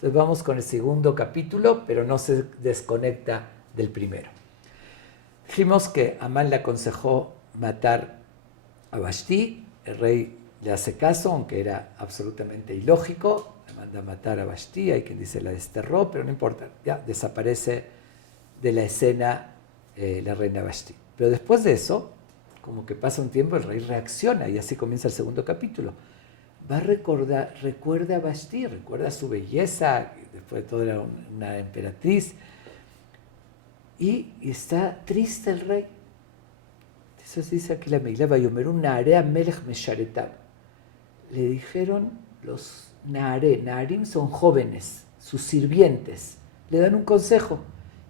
Entonces vamos con el segundo capítulo, pero no se desconecta del primero. Dijimos que Amán le aconsejó matar a Vashti. El rey le hace caso, aunque era absolutamente ilógico. Le manda a matar a Vashti, hay quien dice la desterró, pero no importa. Ya desaparece de la escena la reina Vashti. Pero después de eso, como que pasa un tiempo, el rey reacciona y así comienza el segundo capítulo. Recuerda a Vashti, recuerda su belleza, después de todo era una emperatriz, y está triste el rey. Eso se dice aquí la Megilá, Vayomeru Naarei Melech Mesharetab. Le dijeron los Naarim son jóvenes, sus sirvientes, le dan un consejo.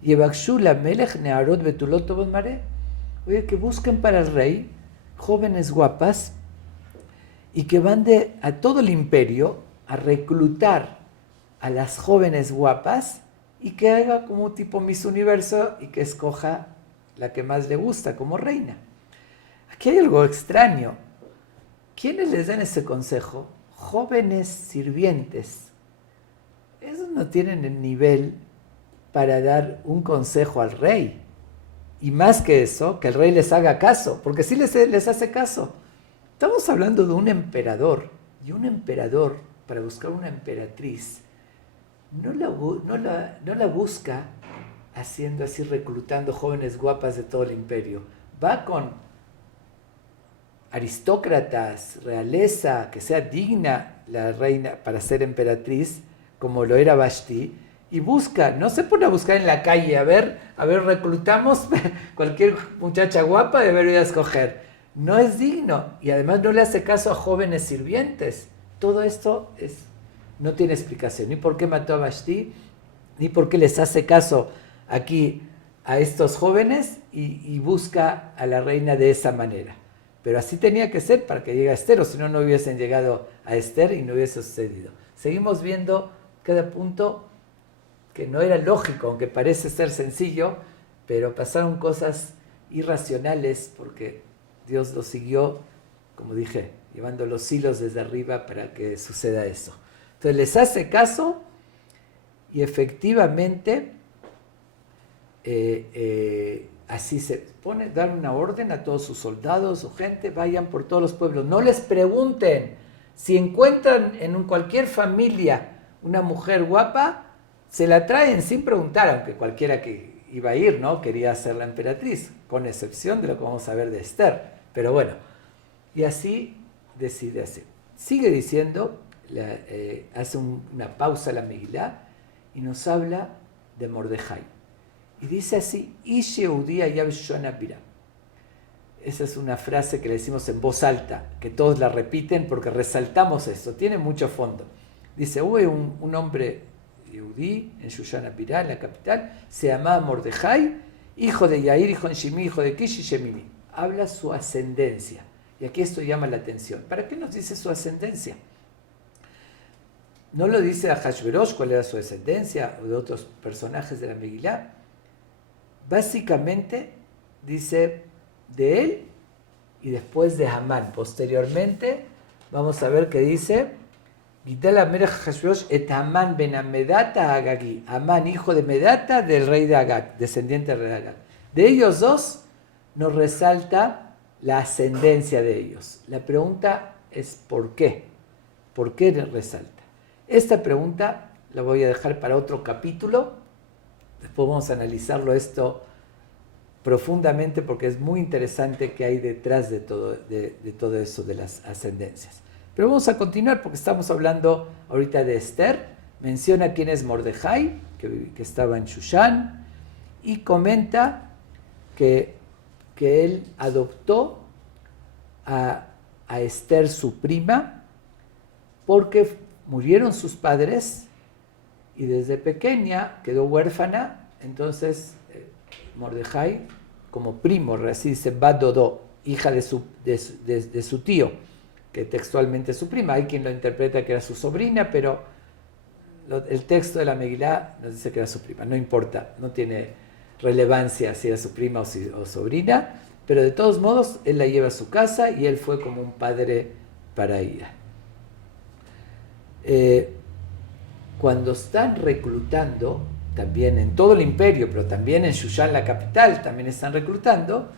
Yevakshu la Melech Nearot Betulot Tovot Mareh. Oye, que busquen para el rey jóvenes guapas y que van a todo el imperio a reclutar a las jóvenes guapas y que haga como tipo Miss Universo y que escoja la que más le gusta como reina. Aquí hay algo extraño. ¿Quiénes les dan ese consejo? Jóvenes sirvientes. Esos no tienen el nivel para dar un consejo al rey. Y más que eso, que el rey les haga caso, porque sí les hace caso. Estamos hablando de un emperador, y un emperador, para buscar una emperatriz, no la busca haciendo así, reclutando jóvenes guapas de todo el imperio. Va con aristócratas, realeza, que sea digna la reina para ser emperatriz, como lo era Vashti, y busca, no se pone a buscar en la calle, a ver, reclutamos cualquier muchacha guapa, debería escoger. No es digno, y además no le hace caso a jóvenes sirvientes. Todo esto no tiene explicación, ni por qué mató a Vashti, ni por qué les hace caso aquí a estos jóvenes y busca a la reina de esa manera. Pero así tenía que ser para que llegue a Esther, o si no, no hubiesen llegado a Esther y no hubiese sucedido. Seguimos viendo cada punto que no era lógico, aunque parece ser sencillo, pero pasaron cosas irracionales porque Dios lo siguió, como dije, llevando los hilos desde arriba para que suceda eso. Entonces les hace caso y efectivamente así se pone, dar una orden a todos sus soldados o gente, vayan por todos los pueblos, no les pregunten. Si encuentran en cualquier familia una mujer guapa, se la traen sin preguntar, aunque cualquiera que iba a ir, ¿no? Quería ser la emperatriz, con excepción de lo que vamos a ver de Esther. Pero bueno, y así decide hacer. Sigue diciendo, hace una pausa la Megilá y nos habla de Mordejai. Y dice así, Ish Yehudí Hayav Shona Bira. Esa es una frase que le decimos en voz alta, que todos la repiten porque resaltamos esto, tiene mucho fondo. Dice, hubo un hombre Yehudí en Shoshana Birá, en la capital, se llamaba Mordejai, hijo de Yair, hijo de Shimi, hijo de Kish y Shemini. Habla su ascendencia. Y aquí esto llama la atención. ¿Para qué nos dice su ascendencia? No lo dice a Hashverosh cuál era su descendencia o de otros personajes de la Megilá. Básicamente dice de él y después de Amán. Posteriormente vamos a ver que dice Gital Amelech Hashverosh et Amán ben Amedata Agagí. Amán, hijo de Medata, del rey de Agag, descendiente del rey de Agag. De ellos dos nos resalta la ascendencia de ellos. La pregunta es ¿por qué? ¿Por qué resalta? Esta pregunta la voy a dejar para otro capítulo. Después vamos a analizarlo esto profundamente porque es muy interesante qué hay detrás de todo eso de las ascendencias. Pero vamos a continuar porque estamos hablando ahorita de Esther. Menciona quién es Mordejai, que estaba en Shushan, y comenta que él adoptó a Esther, su prima, porque murieron sus padres y desde pequeña quedó huérfana. Entonces Mordejai, como primo, así dice Bat Dodó, hija de su tío, que textualmente es su prima. Hay quien lo interpreta que era su sobrina, pero el texto de la Megilá nos dice que era su prima. No importa, no tiene relevancia si era su prima o sobrina, pero de todos modos él la lleva a su casa y él fue como un padre para ella. cuando están reclutando, también en todo el imperio, pero también en Shushan, la capital, también están reclutando,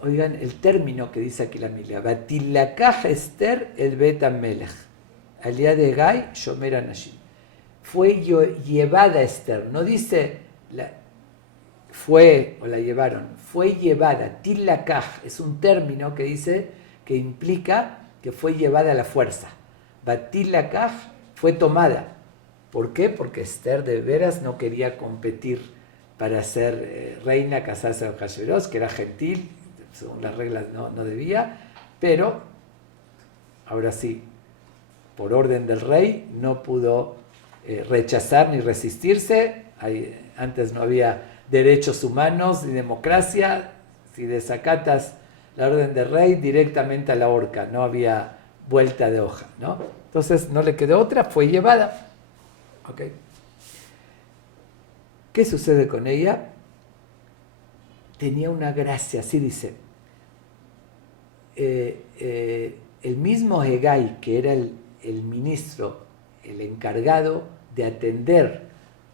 oigan el término que dice aquí la Biblia, Batilakaj Esther el Bet Amelech, Aliá de Gai, Shomer Anashim. Fue llevada Esther, no dice fue o la llevaron, fue llevada. Tilakaj es un término que dice, que implica que fue llevada a la fuerza. Batilakaj fue tomada. ¿Por qué? Porque Esther de veras no quería competir para ser reina, casarse con Hashverosh, que era gentil, según las reglas no debía, pero ahora sí, por orden del rey, no pudo rechazar ni resistirse. Antes no había derechos humanos ni democracia. Si desacatas la orden del rey, directamente a la horca, no había vuelta de hoja, ¿no? Entonces no le quedó otra, fue llevada. ¿Okay? ¿Qué sucede con ella? Tenía una gracia, así dice. El mismo Hegai, que era el ministro, el encargado de atender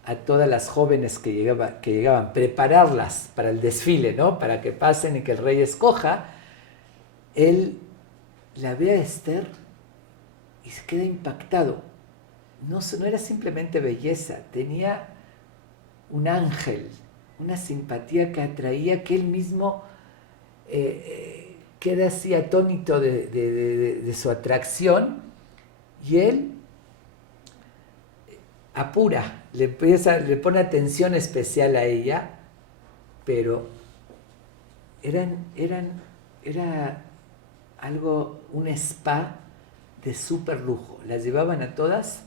a todas las jóvenes que llegaban, prepararlas para el desfile, ¿no? Para que pasen y que el rey escoja, él la ve a Esther y se queda impactado. No era simplemente belleza, tenía un ángel, una simpatía que atraía, que él mismo queda así atónito de su atracción, y él apura, le pone atención especial a ella, pero era algo, un spa de súper lujo. Las llevaban a todas,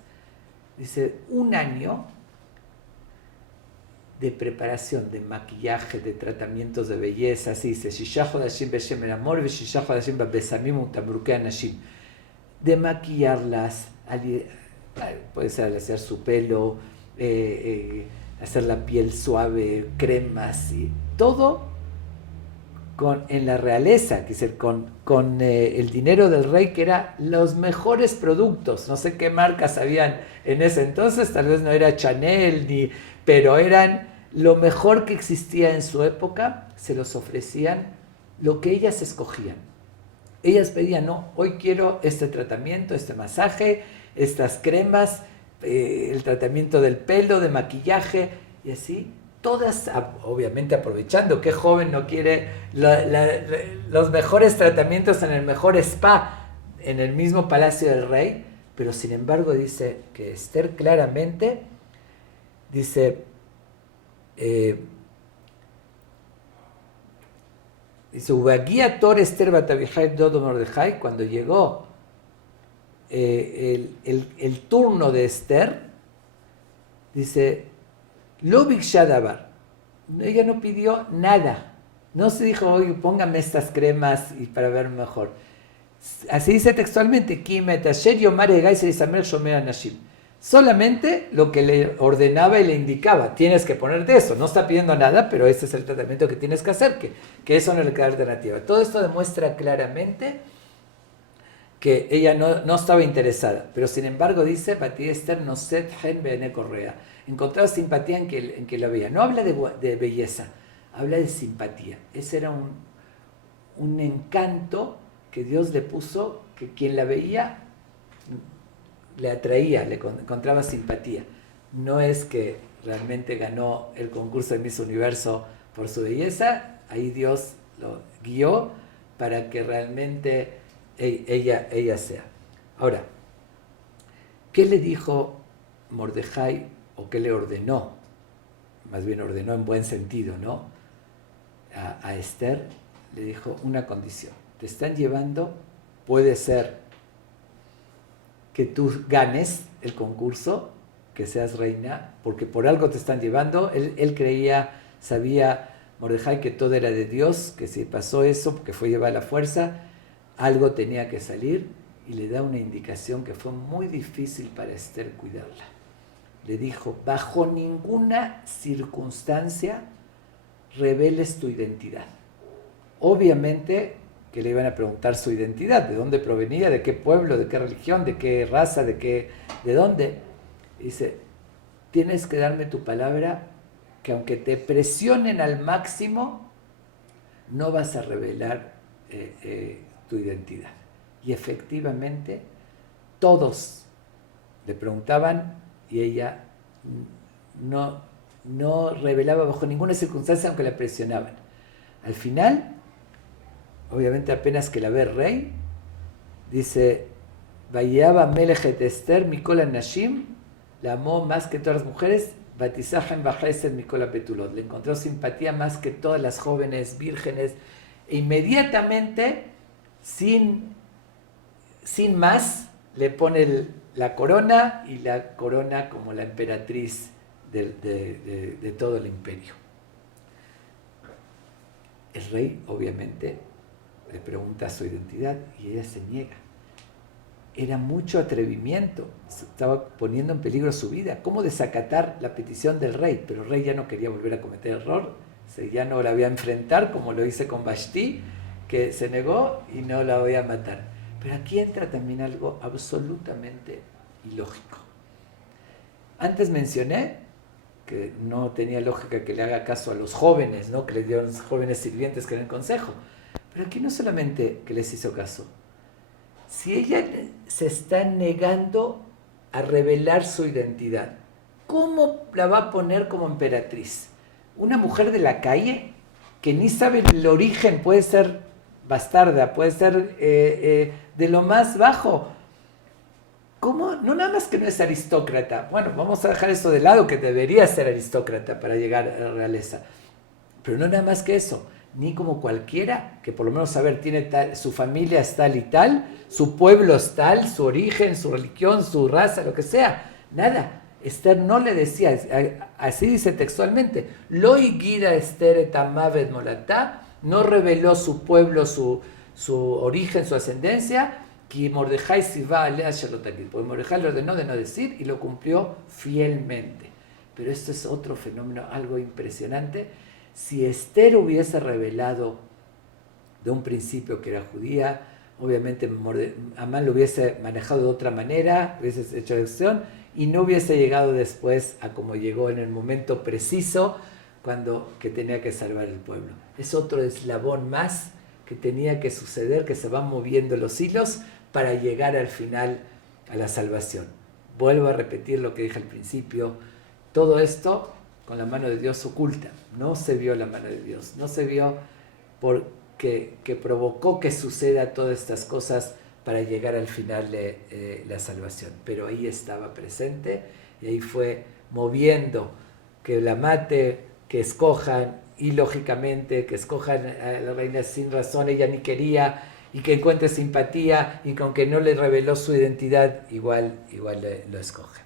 dice, un año de preparación, de maquillaje, de tratamientos de belleza, así dice, de maquillarlas, puede ser hacer su pelo, hacer la piel suave, cremas, y todo en la realeza, con el dinero del rey, que eran los mejores productos. No sé qué marcas habían en ese entonces, tal vez no era Chanel, pero eran lo mejor que existía en su época. Se los ofrecían, lo que ellas escogían. Ellas pedían, no, hoy quiero este tratamiento, este masaje, estas cremas, el tratamiento del pelo, de maquillaje, y así, todas, obviamente aprovechando, qué joven no quiere los mejores tratamientos en el mejor spa, en el mismo palacio del rey. Pero sin embargo dice que Esther claramente dice, Ubaguía Tor Esther Batabijay Dodo Mordejai, cuando llegó el turno de Esther, dice, Lo Bikshadabar, ella no pidió nada, no se dijo, oye, póngame estas cremas y para ver mejor. Así dice textualmente, solamente lo que le ordenaba y le indicaba, tienes que ponerte eso, no está pidiendo nada, pero ese es el tratamiento que tienes que hacer, que eso no le queda alternativa. Todo esto demuestra claramente que ella no estaba interesada, pero sin embargo dice, Batí Esther no set gen bene correa, encontraba simpatía en que la veía. No habla de belleza, habla de simpatía. Ese era un encanto que Dios le puso, que quien la veía le atraía, le encontraba simpatía. No es que realmente ganó el concurso de Miss Universo por su belleza, ahí Dios lo guió para que realmente ella sea. Ahora, ¿qué le dijo Mordejai, o qué le ordenó? Más bien ordenó en buen sentido, ¿no? A Esther le dijo una condición. Te están llevando, puede ser que tú ganes el concurso, que seas reina, porque por algo te están llevando. Él creía, sabía Mordejai que todo era de Dios, que si pasó eso, porque fue llevada a la fuerza, algo tenía que salir, y le da una indicación que fue muy difícil para Esther cuidarla. Le dijo, bajo ninguna circunstancia reveles tu identidad. Obviamente que le iban a preguntar su identidad, de dónde provenía, de qué pueblo, de qué religión, de qué raza, de dónde. Dice, tienes que darme tu palabra que aunque te presionen al máximo, no vas a revelar tu identidad. Y efectivamente, todos le preguntaban y ella no revelaba bajo ninguna circunstancia, aunque la presionaban. Al final, obviamente apenas que la ve el rey, dice, Vayaba Melech et Esther Mikol Nashim, la amó más que todas las mujeres, Batizahem Bajesed Mikol Betulot, le encontró simpatía más que todas las jóvenes vírgenes, e inmediatamente, sin más, le pone la corona, y la corona como la emperatriz de todo el imperio. El rey, obviamente, le pregunta su identidad y ella se niega. Era mucho atrevimiento, estaba poniendo en peligro su vida. ¿Cómo desacatar la petición del rey? Pero el rey ya no quería volver a cometer error, ya no la voy a enfrentar como lo hice con Vashti, que se negó y no la voy a matar. Pero aquí entra también algo absolutamente ilógico. Antes mencioné que no tenía lógica que le haga caso a los jóvenes, ¿no? Que le dieron los jóvenes sirvientes que den consejo. Pero aquí no solamente que les hizo caso. Si ella se está negando a revelar su identidad, ¿cómo la va a poner como emperatriz? Una mujer de la calle que ni sabe el origen, puede ser bastarda, puede ser de lo más bajo. ¿Cómo? No nada más que no es aristócrata. Bueno, vamos a dejar eso de lado, que debería ser aristócrata para llegar a la realeza. Pero no nada más que eso. Ni como cualquiera, que por lo menos, tiene tal, su familia es tal y tal, su pueblo es tal, su origen, su religión, su raza, lo que sea. Nada. Esther no le decía, así dice textualmente, Lo higuida Esther et amavet molatá, no reveló su pueblo, su origen, su ascendencia, que Mordejai siva alea shelotakit, porque Mordejai le ordenó de no decir y lo cumplió fielmente. Pero esto es otro fenómeno, algo impresionante. Si Esther hubiese revelado de un principio que era judía, obviamente Amán lo hubiese manejado de otra manera, hubiese hecho acción y no hubiese llegado después a como llegó en el momento preciso que tenía que salvar el pueblo. Es otro eslabón más que tenía que suceder, que se van moviendo los hilos para llegar al final a la salvación. Vuelvo a repetir lo que dije al principio, todo esto con la mano de Dios oculta, no se vio la mano de Dios, no se vio porque que provocó que suceda todas estas cosas para llegar al final de la salvación, pero ahí estaba presente y ahí fue moviendo que la mate, que escojan ilógicamente, que escojan a la reina sin razón, ella ni quería, y que encuentre simpatía, y que aunque no le reveló su identidad, igual lo escoge.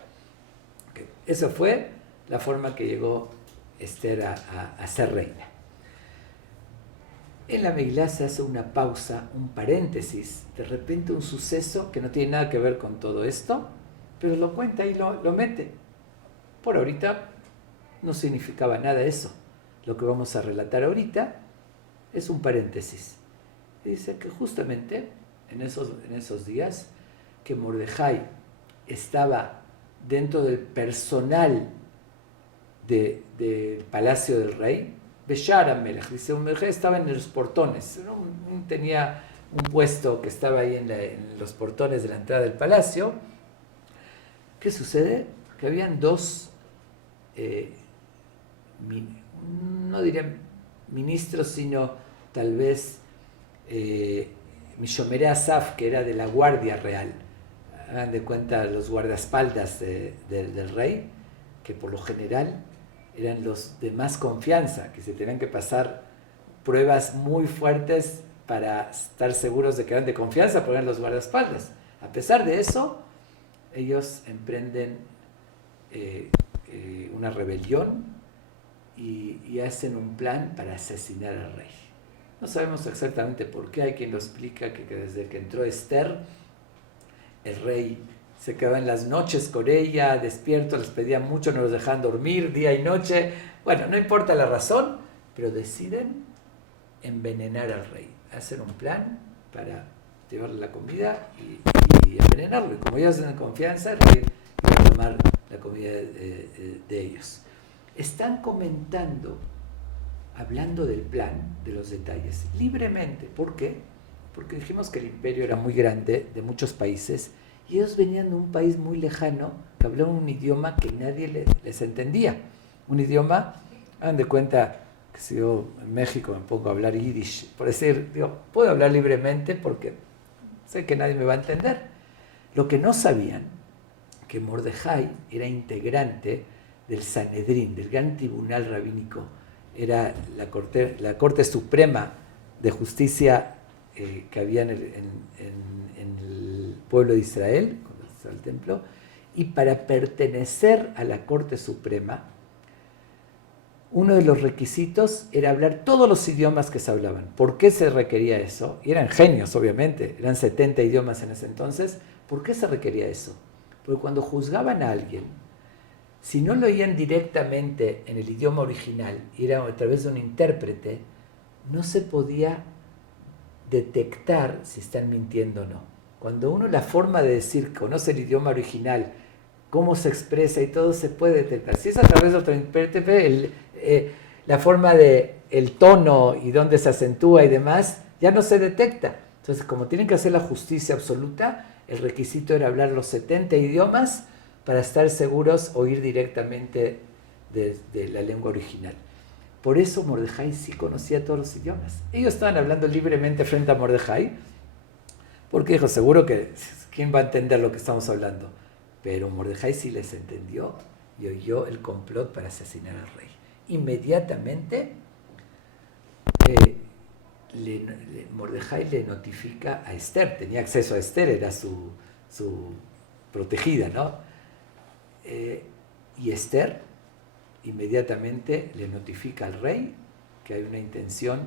Okay. Eso fue la forma que llegó Esther a ser reina. En la Megilá se hace una pausa, un paréntesis, de repente un suceso que no tiene nada que ver con todo esto, pero lo cuenta y lo mete. Por ahorita no significaba nada eso. Lo que vamos a relatar ahorita es un paréntesis. Y dice que justamente en esos días que Mordejai estaba dentro del personal del palacio del rey, Beshar Amelech, dice, Mordejai estaba en los portones, ¿no? Tenía un puesto que estaba ahí en los portones de la entrada del palacio. ¿Qué sucede? Que habían dos, no diría ministros, sino tal vez Mishomeré Asaf, que era de la Guardia Real. Hagan de cuenta los guardaespaldas del rey, que por lo general eran los de más confianza, que se tenían que pasar pruebas muy fuertes para estar seguros de que eran de confianza, porque eran los guardaespaldas. A pesar de eso, ellos emprenden una rebelión y hacen un plan para asesinar al rey. No sabemos exactamente por qué, hay quien lo explica que desde que entró Esther, el rey se quedaba en las noches con ella, despierto, les pedía mucho, no los dejaban dormir día y noche. Bueno, no importa la razón, pero deciden envenenar al rey. Hacen un plan para llevarle la comida y envenenarlo. Y como ellos tienen confianza, el rey iba a tomar la comida de ellos. Están comentando, hablando del plan, de los detalles, libremente. ¿Por qué? Porque dijimos que el imperio era muy grande, de muchos países, y ellos venían de un país muy lejano, que hablaban un idioma que nadie les entendía. Un idioma, hagan de cuenta que si yo en México me pongo a hablar yiddish, por decir, digo, puedo hablar libremente porque sé que nadie me va a entender. Lo que no sabían, que Mordejai era integrante del Sanedrín, del gran tribunal rabínico, era la corte suprema de justicia que había en el pueblo de Israel, cuando estaba el templo, y para pertenecer a la corte suprema, uno de los requisitos era hablar todos los idiomas que se hablaban. ¿Por qué se requería eso? Y eran genios, obviamente, eran 70 idiomas en ese entonces. ¿Por qué se requería eso? Porque cuando juzgaban a alguien, si no lo oían directamente en el idioma original, y era a través de un intérprete, no se podía detectar si están mintiendo o no. Cuando uno la forma de decir, conoce el idioma original, cómo se expresa y todo, se puede detectar. Si es a través de otro intérprete, la forma de el tono y dónde se acentúa y demás, ya no se detecta. Entonces, como tienen que hacer la justicia absoluta, el requisito era hablar los 70 idiomas para estar seguros, oír directamente de la lengua original. Por eso Mordejai sí conocía todos los idiomas. Ellos estaban hablando libremente frente a Mordejai, porque dijo, seguro que ¿quién va a entender lo que estamos hablando? Pero Mordejai sí les entendió y oyó el complot para asesinar al rey. Inmediatamente Mordejai le notifica a Esther, tenía acceso a Esther, era su protegida, ¿no? Y Esther inmediatamente le notifica al rey que hay una intención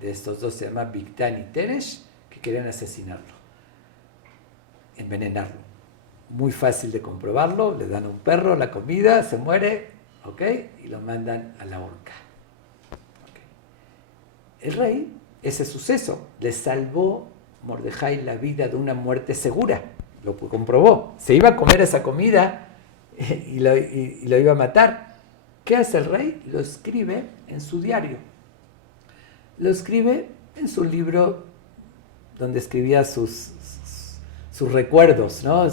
de estos dos, se llama Bigtán y Teresh, que querían asesinarlo, envenenarlo. Muy fácil de comprobarlo, le dan a un perro la comida, se muere, ¿ok? Y lo mandan a la horca. ¿Okay? El rey, ese suceso, le salvó Mordejai la vida de una muerte segura, lo comprobó. Se iba a comer esa comida y lo iba a matar. ¿Qué hace el rey? Lo escribe en su diario. Lo escribe en su libro donde escribía sus recuerdos, ¿no?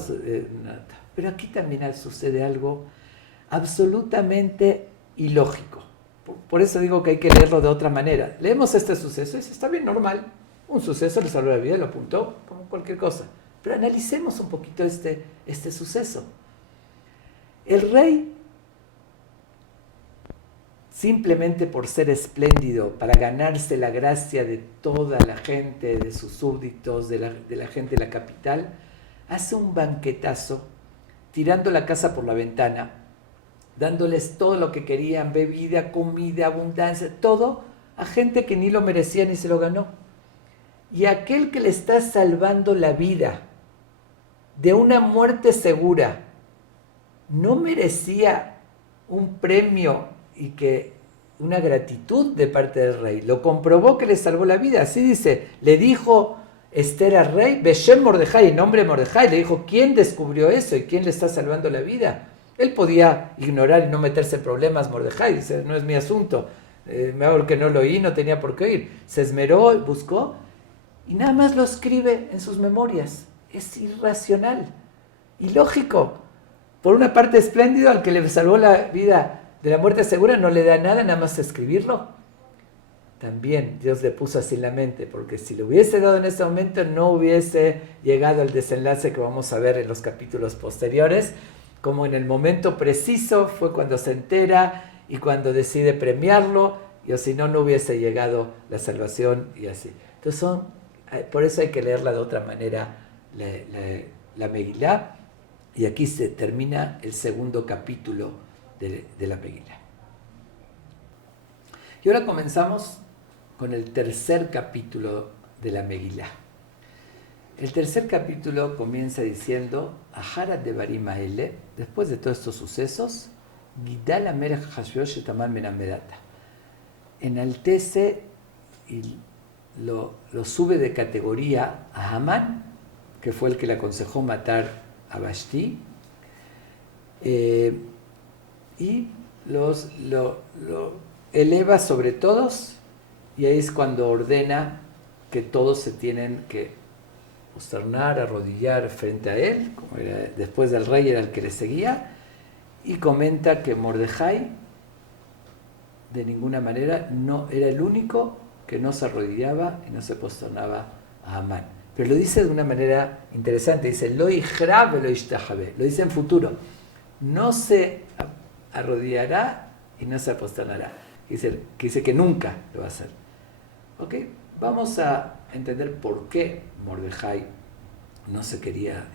Pero aquí también sucede algo absolutamente ilógico. Por eso digo que hay que leerlo de otra manera. Leemos este suceso y dice, está bien, normal. Un suceso le salvó la vida, lo apuntó, como cualquier cosa. Pero analicemos un poquito este suceso. El rey, simplemente por ser espléndido, para ganarse la gracia de toda la gente, de sus súbditos, de la gente de la capital, hace un banquetazo, tirando la casa por la ventana, dándoles todo lo que querían, bebida, comida, abundancia, todo, a gente que ni lo merecía ni se lo ganó. Y aquel que le está salvando la vida de una muerte segura, ¿no merecía un premio y que una gratitud de parte del rey? Lo comprobó que le salvó la vida. Así dice, le dijo Esther al rey, Beshem Mordejai, en nombre de Mordejai, le dijo, ¿quién descubrió eso y quién le está salvando la vida? Él podía ignorar y no meterse en problemas, Mordejai, dice, no es mi asunto, mejor que no lo oí, no tenía por qué oír. Se esmeró, buscó, y nada más lo escribe en sus memorias. Es irracional, ilógico. Por una parte espléndido, al que le salvó la vida de la muerte segura, no le da nada más escribirlo. También Dios le puso así en la mente, porque si le hubiese dado en ese momento, no hubiese llegado al desenlace que vamos a ver en los capítulos posteriores, como en el momento preciso fue cuando se entera y cuando decide premiarlo, y o si no, no hubiese llegado la salvación y así. Entonces por eso hay que leerla de otra manera, la Megilá, y aquí se termina el segundo capítulo de la Megilá. Y ahora comenzamos con el tercer capítulo de la Megilá. El tercer capítulo comienza diciendo, Ahara de Barim Haele, después de todos estos sucesos, Gidal Amelech Hashverosh et Haman ben Hammedata, enaltece y lo sube de categoría a Hamán, que fue el que le aconsejó matar a Vashti, Y lo eleva sobre todos, y ahí es cuando ordena que todos se tienen que posternar, arrodillar frente a él, como era, después del rey era el que le seguía, y comenta que Mordejai de ninguna manera no era el único que no se arrodillaba y no se posternaba a Amán. Pero lo dice de una manera interesante, dice lo ijra velo ishtahabe, lo dice en futuro, no se arrodillará y no se posternará, que dice que nunca lo va a hacer. ¿Ok? Vamos a entender por qué Mordejai no se quería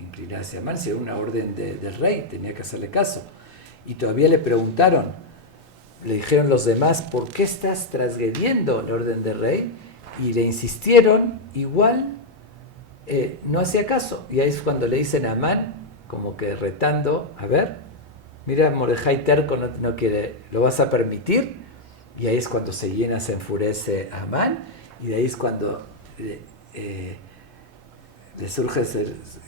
inclinar hacia Amán, si era una orden del rey, tenía que hacerle caso. Y todavía le preguntaron, le dijeron los demás, ¿por qué estás transgrediendo la orden del rey? Y le insistieron, igual no hacía caso. Y ahí es cuando le dicen a Amán, como que retando, a ver, mira, Mordejai terco no quiere, ¿lo vas a permitir? Y ahí es cuando se enfurece a Amán, y de ahí es cuando le surge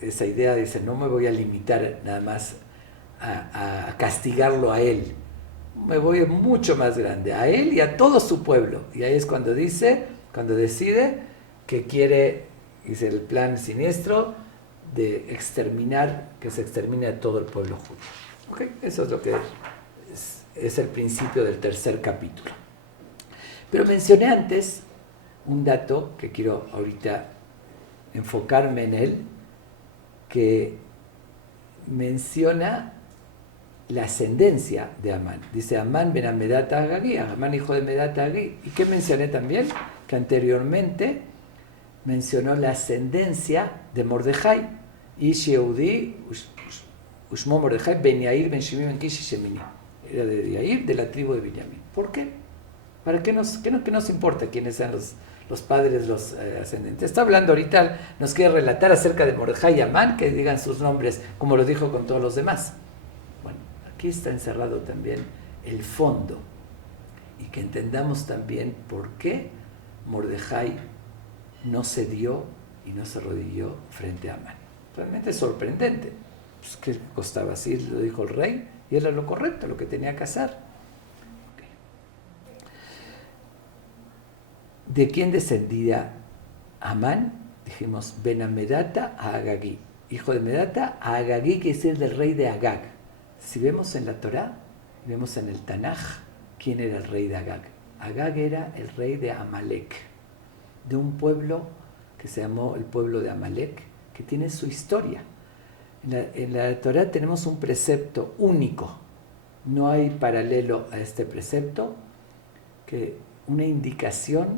esa idea, dice, no me voy a limitar nada más a castigarlo a él, me voy mucho más grande, a él y a todo su pueblo. Y ahí es cuando decide que quiere, dice el plan siniestro, de que se extermine a todo el pueblo judío. ¿Okay? Eso es lo que es el principio del tercer capítulo. Pero mencioné antes un dato que quiero ahorita enfocarme en él, que menciona la ascendencia de Amán. Dice Amán ben Amedat Agagí, Amán hijo de Medat Agagí. ¿Y qué mencioné también? Que anteriormente mencionó la ascendencia de Mordejai, Ish Yehudi Ushmo Mordejai ben Yair ben Shimi ben Kish Shemini. Era de Yair, de la tribu de Benjamín. ¿Por qué? ¿Para qué nos importa quiénes sean los padres, los ascendentes? Está hablando ahorita, nos quiere relatar acerca de Mordejai y Amán, que digan sus nombres como lo dijo con todos los demás. Bueno, aquí está encerrado también el fondo, y que entendamos también por qué Mordejai no cedió y no se arrodilló frente a Amán. Realmente es sorprendente. Pues, ¿qué costaba? Así lo dijo el rey, y era lo correcto, lo que tenía que hacer. Okay. ¿De quién descendía Amán? Dijimos, Ben Amedata a Agagí. Hijo de Medata a Agagí, que es el del rey de Agag. Si vemos en la Torá, vemos en el Tanaj, ¿quién era el rey de Agag? Agag era el rey de Amalek, de un pueblo que se llamó el pueblo de Amalek, que tiene su historia. En la Torá tenemos un precepto único, no hay paralelo a este precepto, que una indicación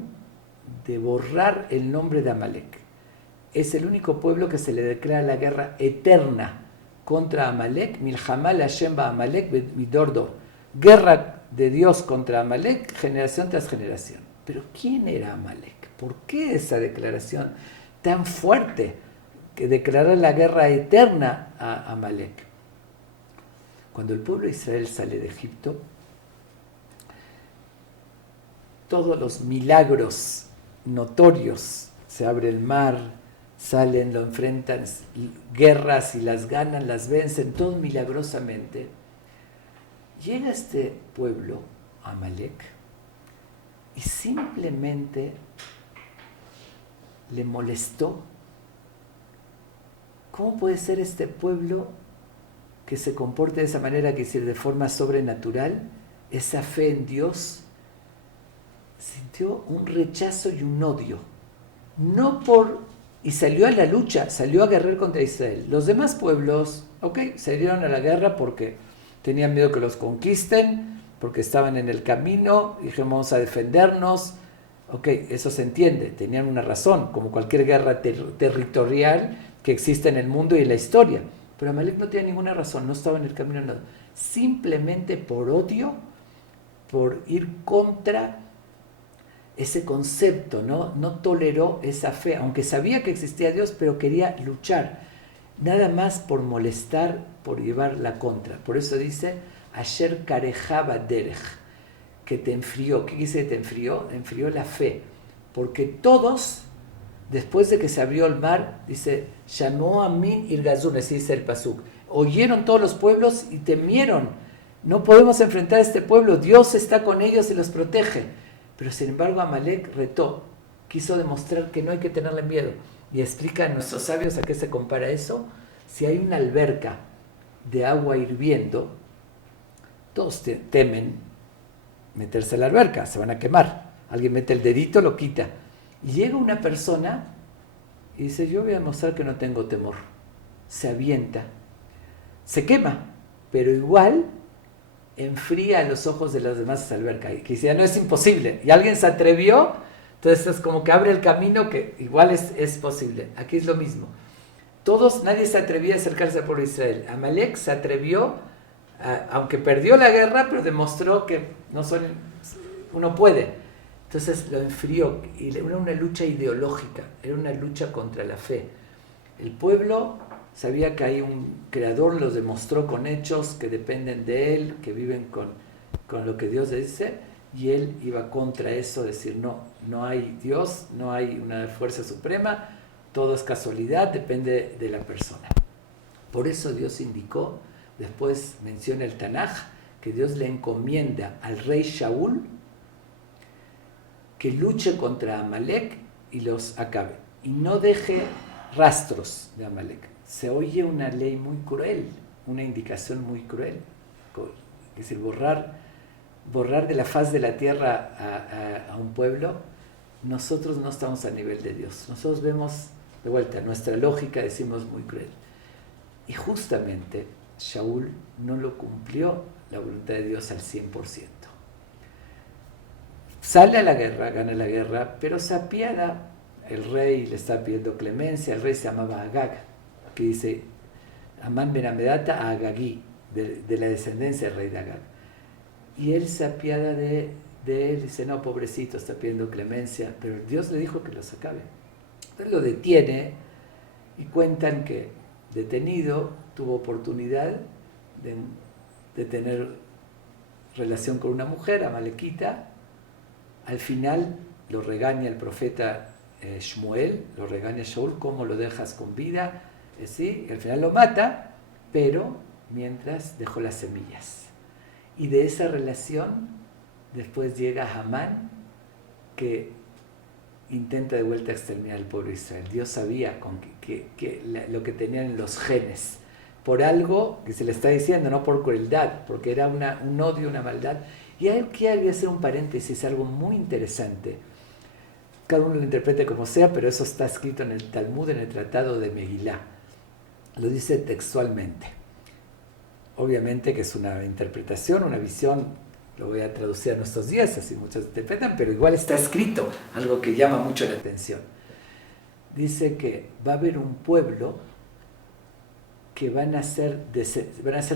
de borrar el nombre de Amalek. Es el único pueblo que se le declara la guerra eterna contra Amalek, Milhamá Hashem ba Amalek midor. Guerra de Dios contra Amalek, generación tras generación. Pero ¿quién era Amalek? ¿Por qué esa declaración tan fuerte que declarar la guerra eterna a Amalek? Cuando el pueblo de Israel sale de Egipto, todos los milagros notorios, se abre el mar, salen, lo enfrentan, guerras y las ganan, las vencen, todo milagrosamente. Llega este pueblo, Amalek, y simplemente le molestó. ¿Cómo puede ser este pueblo que se comporte de esa manera, que decir, de forma sobrenatural, esa fe en Dios? Sintió un rechazo y un odio. Y salió a la lucha, salió a guerrear contra Israel. Los demás pueblos, salieron a la guerra porque tenían miedo que los conquisten, porque estaban en el camino, dijeron vamos a defendernos. Eso se entiende, tenían una razón, como cualquier guerra territorial que existe en el mundo y en la historia. Pero Amalek no tenía ninguna razón, no estaba en el camino, nada. Simplemente por odio, por ir contra ese concepto, no toleró esa fe, aunque sabía que existía Dios, pero quería luchar, nada más por molestar, por llevar la contra. Por eso dice, Asher karejaba derech, que te enfrió. ¿Qué dice que te enfrió? Enfrió la fe, porque todos, después de que se abrió el mar, dice, Shamo Amin Irgazun, así dice el pasuk, oyeron todos los pueblos y temieron. No podemos enfrentar a este pueblo, Dios está con ellos y los protege. Pero sin embargo Amalek retó, quiso demostrar que no hay que tenerle miedo. Y explican nuestros sabios a qué se compara eso. Si hay una alberca de agua hirviendo, todos temen meterse a la alberca, se van a quemar. Alguien mete el dedito, lo quita. Y llega una persona y dice, yo voy a demostrar que no tengo temor. Se avienta, se quema, pero igual enfría los ojos de los demás esa alberca. Y que decía, no, es imposible. Y alguien se atrevió, entonces es como que abre el camino que igual es posible. Aquí es lo mismo. Nadie se atrevía a acercarse al pueblo de Israel. Amalek se atrevió, aunque perdió la guerra, pero demostró que uno puede. Entonces lo enfrió. Y era una lucha ideológica, era una lucha contra la fe. El pueblo sabía que hay un creador, los demostró con hechos que dependen de él, que viven con lo que Dios le dice, y él iba contra eso, decir no hay Dios, no hay una fuerza suprema, todo es casualidad, depende de la persona. Por eso Dios indicó, después menciona el Tanaj, que Dios le encomienda al rey Shaul que luche contra Amalek y los acabe, y no deje rastros de Amalek. Se oye una ley muy cruel, una indicación muy cruel, es decir, borrar de la faz de la tierra a un pueblo. Nosotros no estamos a nivel de Dios, nosotros vemos de vuelta nuestra lógica, decimos muy cruel, y justamente Shaul no lo cumplió la voluntad de Dios al 100%. Sale a la guerra, gana la guerra, pero se apiada. El rey le está pidiendo clemencia, el rey se llamaba Agag, que dice Amán ben Amedata a Agagí, de la descendencia del rey de Agag. Y él se apiada de él, dice, no, pobrecito, está pidiendo clemencia, pero Dios le dijo que los acabe. Entonces lo detiene y cuentan que detenido tuvo oportunidad de tener relación con una mujer, amalequita. Al final lo regaña el profeta Shmuel, lo regaña Shaul, ¿cómo lo dejas con vida? ¿Sí? Al final lo mata, pero mientras dejó las semillas. Y de esa relación después llega Hamán, que intenta de vuelta exterminar al pueblo de Israel. Dios sabía lo que tenían en los genes, por algo que se le está diciendo, no por crueldad, porque era un odio, una maldad. Y aquí voy a hacer un paréntesis, algo muy interesante. Cada uno lo interprete como sea, pero eso está escrito en el Talmud, en el Tratado de Megilá. Lo dice textualmente. Obviamente que es una interpretación, una visión, lo voy a traducir a nuestros días, así muchos interpretan, pero igual está escrito, algo que llama mucho la atención. Dice que va a haber un pueblo que van a ser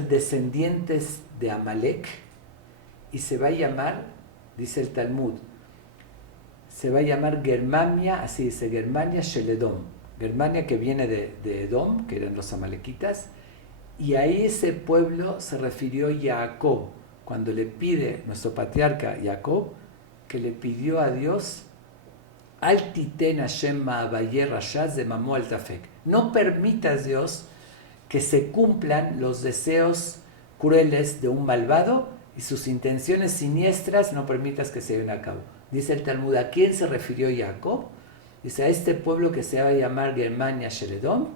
descendientes de Amalek, y se va a llamar, dice el Talmud, se va a llamar Germania, así dice, Germania Sheledom, Germania que viene de Edom, que eran los amalequitas, y a ese pueblo se refirió Jacob, cuando le pide nuestro patriarca Jacob, que le pidió a Dios, Al titen Hashem ma'avayer rashaz de mamó al tafek, no permitas, Dios, que se cumplan los deseos crueles de un malvado, y sus intenciones siniestras no permitas que se lleven a cabo. Dice el Talmud, ¿a quién se refirió Jacob? Dice, a este pueblo que se va a llamar Germania Sheledom,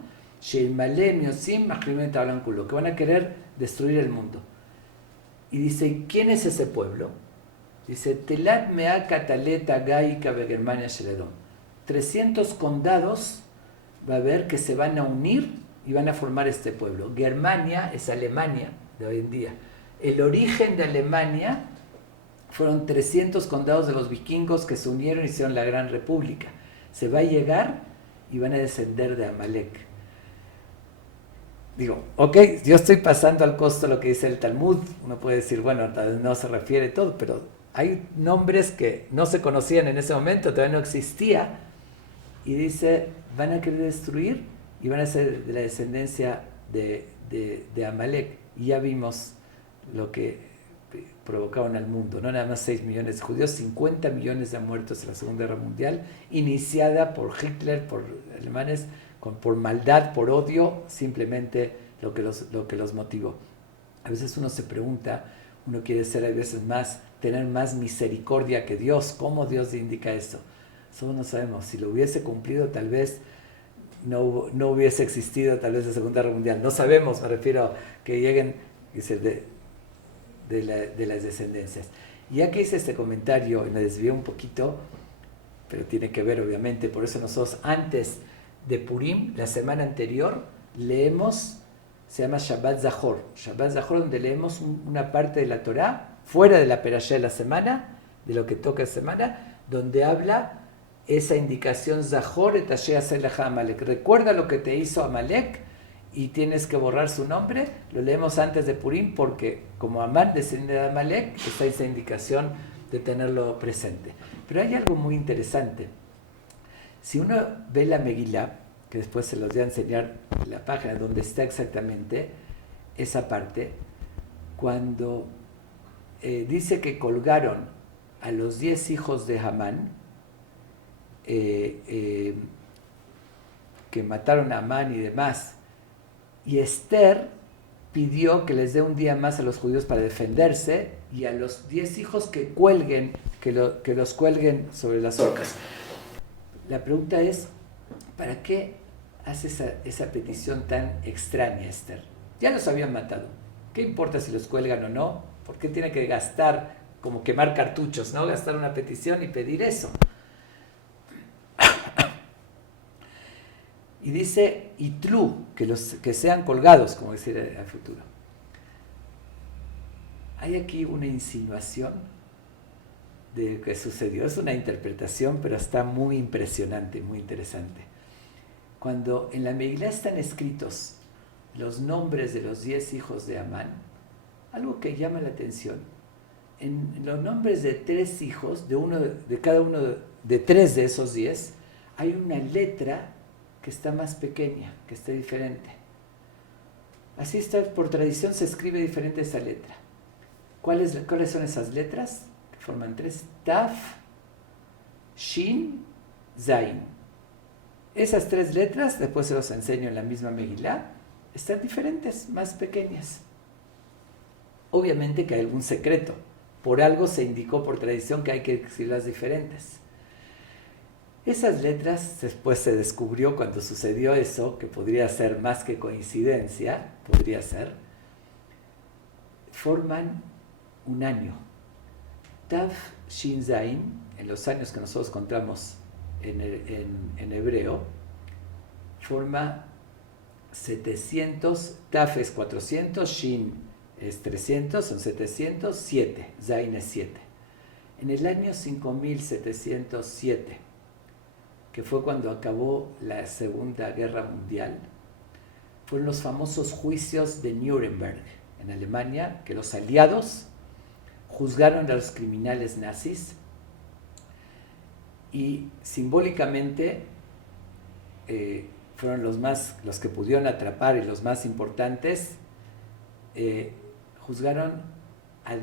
Sheilmalem Yosim Mahrimet Alam Kulo, que van a querer destruir el mundo. Y dice, ¿quién es ese pueblo? Dice, Telat Mea Cataleta Gaika de Germania Sheledom. 300 condados va a haber que se van a unir y van a formar este pueblo. Germania es Alemania de hoy en día. El origen de Alemania fueron 300 condados de los vikingos que se unieron y hicieron la Gran República. Se va a llegar y van a descender de Amalek. Digo, ok, yo estoy pasando al costo lo que dice el Talmud. Uno puede decir, bueno, no se refiere todo, pero hay nombres que no se conocían en ese momento, todavía no existía. Y dice, van a querer destruir y van a ser de la descendencia de Amalek. Y ya vimos lo que provocaron al mundo, no nada más 6 millones de judíos, 50 millones de muertos en la Segunda Guerra Mundial, iniciada por Hitler, por alemanes, por maldad, por odio, simplemente lo que los motivó. A veces uno se pregunta, uno quiere ser a veces tener más misericordia que Dios. ¿Cómo Dios indica eso? Eso no sabemos. Si lo hubiese cumplido, tal vez no hubiese existido tal vez la Segunda Guerra Mundial. No sabemos, me refiero a que lleguen, dice, de las descendencias. Y ya que hice este comentario y me desvié un poquito, pero tiene que ver obviamente, por eso nosotros antes de Purim, la semana anterior, leemos, se llama Shabbat Zahor, donde leemos una parte de la Torá, fuera de la perashá de la semana, de lo que toca la semana, donde habla esa indicación Zahor et asher hacer leja Amalek. Recuerda lo que te hizo Amalek y tienes que borrar su nombre. Lo leemos antes de Purim porque como Amán desciende de Amalek, está esa indicación de tenerlo presente. Pero hay algo muy interesante. Si uno ve la Megilá, que después se los voy a enseñar la página donde está exactamente esa parte, cuando dice que colgaron a los 10 hijos de Hamán, que mataron a Amán y demás, y Esther pidió que les dé un día más a los judíos para defenderse, y a los 10 hijos que cuelguen, que los cuelguen sobre las horcas. La pregunta es, ¿para qué hace esa petición tan extraña, Esther? Ya los habían matado. ¿Qué importa si los cuelgan o no? ¿Por qué tiene que gastar, como quemar cartuchos, ¿no? Gastar una petición y pedir eso. Y dice, Itlu, que sean colgados, como decir al futuro. Hay aquí una insinuación de lo que sucedió. Es una interpretación, pero está muy impresionante, muy interesante. Cuando en la Megilá están escritos los nombres de los 10 hijos de Amán, algo que llama la atención, en los nombres de 3 hijos, de cada uno de 3 de esos 10, hay una letra que está más pequeña, que está diferente. Así está, por tradición se escribe diferente esa letra. ¿Cuáles son esas letras? Que forman 3. Taf, Shin, Zain. Esas 3 letras, después se los enseño en la misma Megilá, están diferentes, más pequeñas. Obviamente que hay algún secreto. Por algo se indicó por tradición que hay que escribirlas diferentes. Esas letras, después se descubrió cuando sucedió eso, que podría ser más que coincidencia, podría ser, forman un año. Tav Shin Zain, en los años que nosotros contamos en hebreo, forma 700, Taf es 400, Shin es 300, son 707, Zain es 7. En el año 5707, que fue cuando acabó la Segunda Guerra Mundial, fueron los famosos juicios de Nuremberg en Alemania, que los aliados juzgaron a los criminales nazis y simbólicamente fueron los que pudieron atrapar y los más importantes, juzgaron a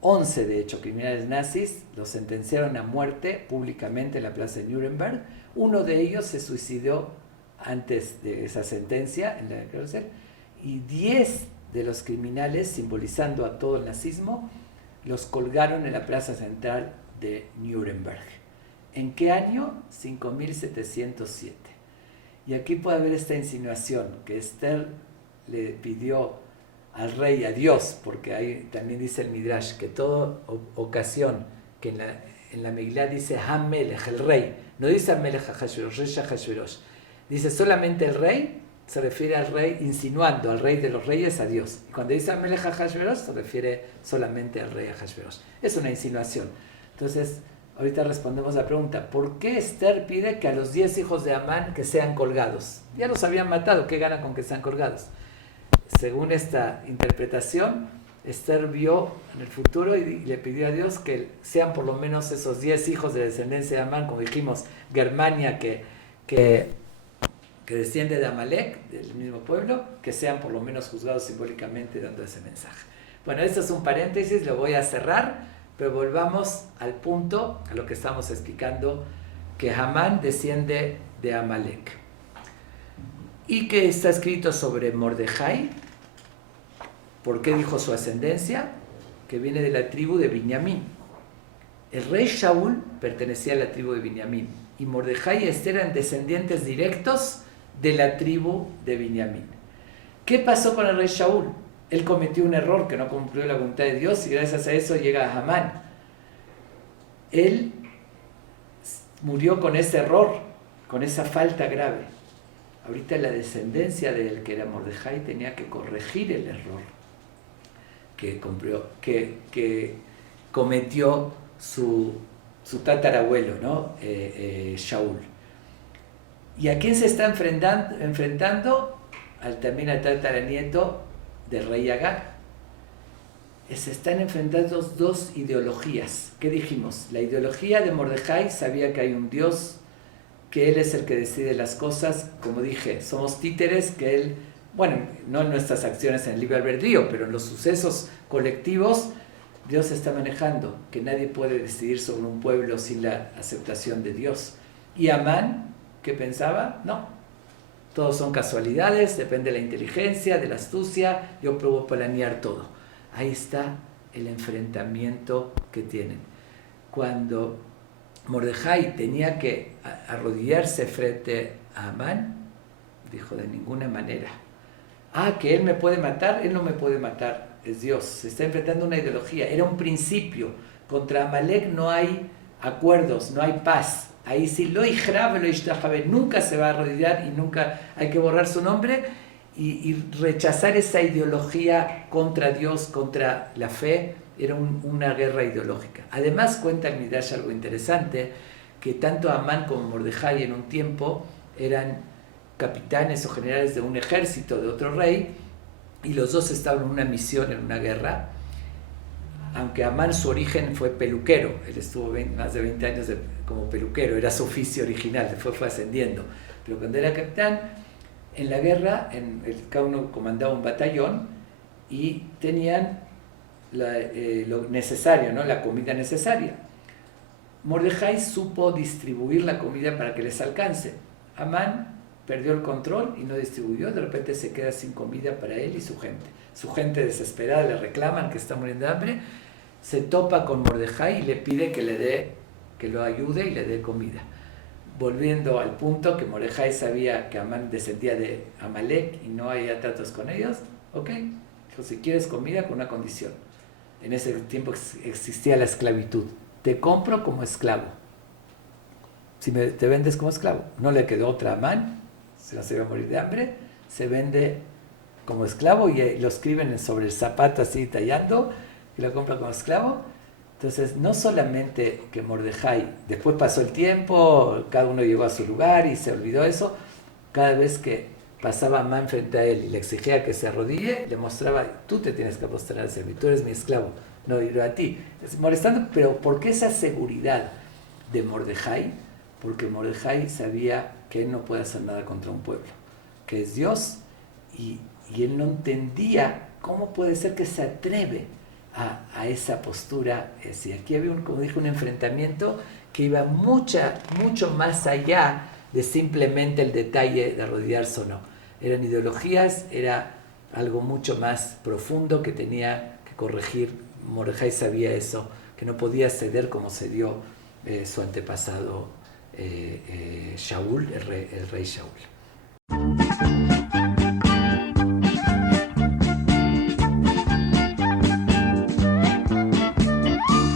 11 de hecho criminales nazis, los sentenciaron a muerte públicamente en la plaza de Nuremberg. Uno de ellos se suicidó antes de esa sentencia en la cárcel, y 10 de los criminales, simbolizando a todo el nazismo, los colgaron en la plaza central de Nuremberg. ¿En qué año? 5707. Y aquí puede haber esta insinuación que Esther le pidió al rey, a Dios, porque ahí también dice el Midrash que toda ocasión que en la Megilá dice Hamelech, el rey, no dice Hamelech Ahashverosh, rey Ahashverosh, dice solamente el rey, se refiere al rey, insinuando al rey de los reyes, a Dios. Y cuando dice Hamelech Ahashverosh, se refiere solamente al rey Ahashverosh. Es una insinuación. Entonces, ahorita respondemos la pregunta, ¿por qué Esther pide que a los 10 hijos de Amán que sean colgados? Ya los habían matado, ¿qué gana con que sean colgados? Según esta interpretación, Esther vio en el futuro y le pidió a Dios que sean por lo menos esos 10 hijos de descendencia de Amán, como dijimos, Germania, que desciende de Amalek, del mismo pueblo, que sean por lo menos juzgados simbólicamente dando ese mensaje. Bueno, esto es un paréntesis, lo voy a cerrar, pero volvamos al punto, a lo que estamos explicando, que Amán desciende de Amalek. y que está escrito sobre Mordejai. ¿Por qué dijo su ascendencia? Que viene de la tribu de Binyamin. El rey Shaul pertenecía a la tribu de Binyamin y Mordejai y Esther eran descendientes directos de la tribu de Binyamin. ¿Qué pasó con el rey Shaul? Él cometió un error que no cumplió la voluntad de Dios y gracias a eso llega a Amán. Él murió con ese error, con esa falta grave. Ahorita la descendencia de él, que era Mordejai, tenía que corregir el error que cometió su tatarabuelo, ¿no? Shaul. ¿Y a quién se está enfrentando? También al tataranieto del rey Agag. Se están enfrentando dos ideologías. ¿Qué dijimos? La ideología de Mordejai sabía que hay un Dios, que Él es el que decide las cosas. Como dije, somos títeres, que Él, bueno, no en nuestras acciones en el libre albedrío, pero en los sucesos colectivos, Dios está manejando, que nadie puede decidir sobre un pueblo sin la aceptación de Dios. Y Amán, ¿qué pensaba? No, todos son casualidades, depende de la inteligencia, de la astucia, yo puedo planear todo. Ahí está el enfrentamiento que tienen. Cuando Mordejai tenía que arrodillarse frente a Amán, dijo: de ninguna manera. Que él me puede matar, él no me puede matar, es Dios. Se está enfrentando a una ideología, era un principio. Contra Amalek no hay acuerdos, no hay paz. Ahí sí, lo ijrabe, lo ishtajabe, nunca se va a arrodillar y nunca hay que borrar su nombre y rechazar esa ideología contra Dios, contra la fe. Era una guerra ideológica. Además cuenta el Midrash algo interesante, que tanto Amán como Mordejai en un tiempo eran capitanes o generales de un ejército de otro rey, y los dos estaban en una misión, en una guerra. Aunque Amán su origen fue peluquero, él estuvo más de 20 años como peluquero, era su oficio original, después fue ascendiendo. Pero cuando era capitán, en la guerra, cada uno comandaba un batallón y tenían lo necesario, ¿no? La comida necesaria. Mordejai supo distribuir la comida para que les alcance. Amán perdió el control y no distribuyó, de repente se queda sin comida para él y su gente. Su gente desesperada le reclaman que está muriendo de hambre, se topa con Mordejai y le pide que lo ayude y le dé comida. Volviendo al punto que Mordejai sabía que Amán descendía de Amalek y no había tratos con ellos, ok, dijo: si quieres comida, con una condición. En ese tiempo existía la esclavitud. Te compro como esclavo. Si te vendes como esclavo. No le quedó otra a Amán, si no se iba a morir de hambre, se vende como esclavo y lo escriben sobre el zapato así tallando y lo compra como esclavo. Entonces, no solamente que Mordejai, después pasó el tiempo, cada uno llegó a su lugar y se olvidó eso, cada vez que pasaba Amán frente a él y le exigía que se arrodille, le mostraba: tú te tienes que postrar al servir, tú eres mi esclavo, no yo a ti. Molestando, pero ¿por qué esa seguridad de Mordejai? Porque Mordejai sabía que él no puede hacer nada contra un pueblo, que es Dios, y él no entendía cómo puede ser que se atreve a esa postura. Y aquí había, como dije, un enfrentamiento que iba mucho más allá de simplemente el detalle de arrodillarse o no. Eran ideologías, era algo mucho más profundo que tenía que corregir. Mordejai sabía eso, que no podía ceder como cedió su antepasado Shaul, el rey Shaul.